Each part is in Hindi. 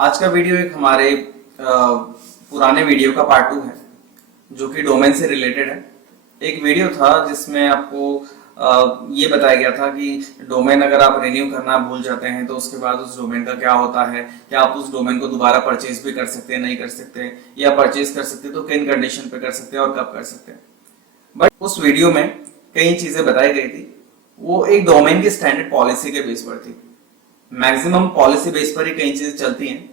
आज का वीडियो एक हमारे पुराने वीडियो का पार्ट 2 है जो कि डोमेन से रिलेटेड है। एक वीडियो था जिसमें आपको ये बताया गया था कि डोमेन अगर आप रिन्यू करना भूल जाते हैं तो उसके बाद उस डोमेन का क्या होता है, क्या आप उस डोमेन को दोबारा परचेज भी कर सकते हैं, नहीं कर सकते, या परचेज कर सकते तो किन कंडीशन पे कर सकते हैं और कब कर सकते हैं। बट उस वीडियो में कई चीजें बताई गई थी, वो एक डोमेन की स्टैंडर्ड पॉलिसी के बेस पर थी। मैक्सिमम पॉलिसी बेस पर ही कई चीजें चलती हैं,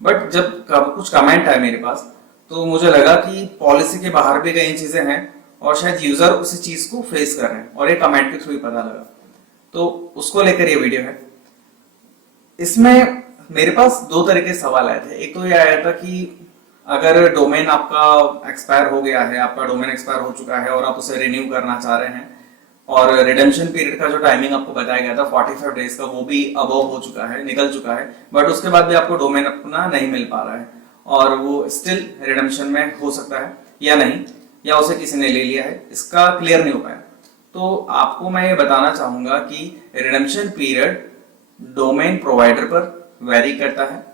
बट जब कुछ कमेंट आए मेरे पास तो मुझे लगा कि पॉलिसी के बाहर भी कई चीजें हैं और शायद यूजर उसी चीज को फेस कर रहे हैं, और ये कमेंट के थ्रू ही पता लगा, तो उसको लेकर ये वीडियो है। इसमें मेरे पास दो तरह के सवाल आए थे। एक तो ये आया था कि अगर डोमेन आपका एक्सपायर हो गया है, आपका डोमेन एक्सपायर हो चुका है और आप उसे रिन्यू करना चाह रहे हैं, और रिडेम्पशन पीरियड का जो टाइमिंग आपको बताया गया था 45 डेज का, वो भी अबव हो चुका है, निकल चुका है, बट उसके बाद भी आपको डोमेन अपना नहीं मिल पा रहा है और वो स्टिल रिडेम्पशन में हो सकता है या नहीं, या उसे किसी ने ले लिया है, इसका क्लियर नहीं हो पाया। तो आपको मैं ये बताना चाहूंगा कि रिडेम्पशन पीरियड डोमेन प्रोवाइडर पर वेरी करता है,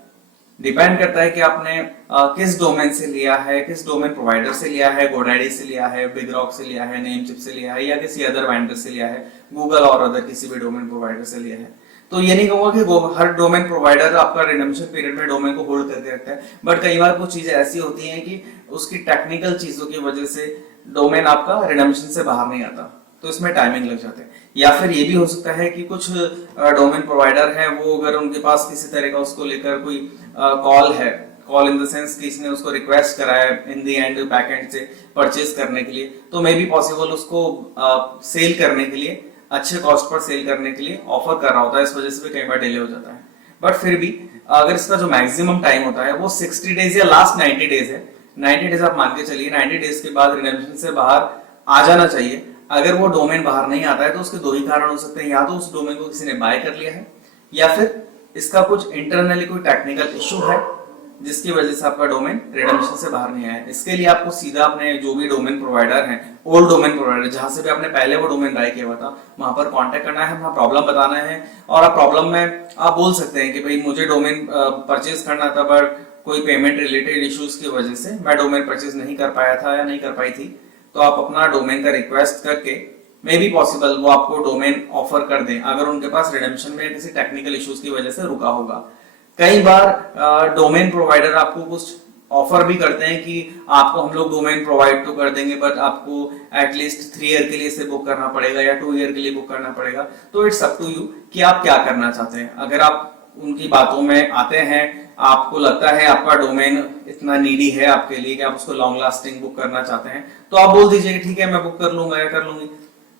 डिपेंड करता है कि आपने किस डोमेन से लिया है, किस डोमेन प्रोवाइडर से लिया है, गोडैडी से लिया है, बिग रॉक से लिया है, नेमचिप से लिया है, या किसी अदर वेंडर से लिया है, गूगल और अदर किसी भी डोमेन प्रोवाइडर से लिया है। तो ये नहीं कहूंगा कि हर डोमेन प्रोवाइडर आपका रिडेम्पशन पीरियड में डोमेन को होल्ड करके रखता है, बट कई बार कुछ चीजें ऐसी होती हैं कि उसकी टेक्निकल चीजों की वजह से डोमेन आपका रिडेम्पशन से बाहर नहीं आता, तो इसमें टाइमिंग लग जाते हैं। या फिर ये भी हो सकता है कि कुछ डोमेन प्रोवाइडर है, वो अगर उनके पास किसी तरह का उसको लेकर कोई कॉल है, कॉल इन द सेंस कि इसने उसको रिक्वेस्ट करा है इन द एंड बैकएंड से परचेज करने के लिए, तो मे बी पॉसिबल उसको सेल करने के लिए, अच्छे कॉस्ट पर सेल करने के लिए ऑफर कर रहा होता है, इस वजह से भी कई बार डिले हो जाता है। बट फिर भी अगर इसका जो मैक्सिमम टाइम होता है वो 60 डेज या लास्ट 90 डेज है, 90 डेज आप मान के चलिए, 90 डेज के बाद रिडेम्पशन से बाहर आ जाना चाहिए। अगर वो डोमेन बाहर नहीं आता है तो उसके दो ही कारण हो सकते हैं, या तो उस डोमेन को किसी ने बाय कर लिया है, या फिर इसका कुछ इंटरनली कोई टेक्निकल इशू है जिसकी वजह से आपका डोमेन रिडेम्पशन से बाहर नहीं आया। इसके लिए आपको सीधा अपने जो भी डोमेन प्रोवाइडर हैं, ओल्ड डोमेन प्रोवाइडर जहां से भी आपने पहले वो डोमेन बाय किया हुआ था, वहां पर कांटेक्ट करना है, वहां प्रॉब्लम बताना है, और आप प्रॉब्लम में आप बोल सकते हैं कि भाई मुझे डोमेन परचेज करना था, बट कोई पेमेंट रिलेटेड इश्यूज की वजह से मैं डोमेन परचेज नहीं कर पाया था या नहीं कर पाई थी। तो आप अपना डोमेन का रिक्वेस्ट करके मे बी पॉसिबल वो आपको डोमेन ऑफर कर दें, अगर उनके पास रिडेम्पशन में किसी टेक्निकल इश्यूज की वजह से रुका होगा। कई बार डोमेन प्रोवाइडर आपको कुछ ऑफर भी करते हैं कि आपको हम लोग डोमेन प्रोवाइड तो कर देंगे, बट आपको एटलीस्ट 3 ईयर के लिए इसे बुक करना पड़ेगा या 2 ईयर के लिए बुक करना पड़ेगा। तो इट्स अप टू यू कि आप क्या करना चाहते हैं। अगर आप उनकी बातों में आते हैं, आपको लगता है आपका डोमेन इतना नीडी है आपके लिए कि आप उसको लॉन्ग लास्टिंग बुक करना चाहते हैं, तो आप बोल दीजिए कि ठीक है मैं बुक कर लूंगा या कर लूंगी।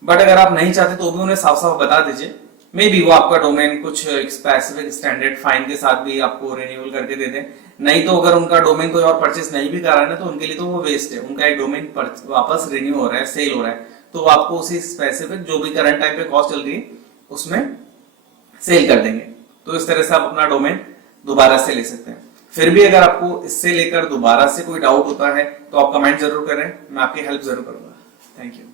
बट अगर आप नहीं चाहते तो भी उन्हें साफ साफ बता दीजिए, मे बी वो आपका डोमेन कुछ स्पेसिफिक स्टैंडर्ड फाइन के साथ भी आपको रिन्यूअल करके दे दें। नहीं तो अगर उनका डोमेन कोई और परचेस नहीं भी करा है ना, तो उनके लिए तो वो वेस्ट है, उनका एक डोमेन वापस रिन्यू हो रहा है, सेल हो रहा है, तो आपको उसी स्पेसिफिक जो भी करंट टाइम पे कॉस्ट चल रही है उसमें सेल कर देंगे। तो इस तरह से आप अपना डोमेन दोबारा से ले सकते हैं। फिर भी अगर आपको इससे लेकर दोबारा से कोई डाउट होता है तो आप कमेंट जरूर करें, मैं आपकी हेल्प जरूर करूंगा। Thank you.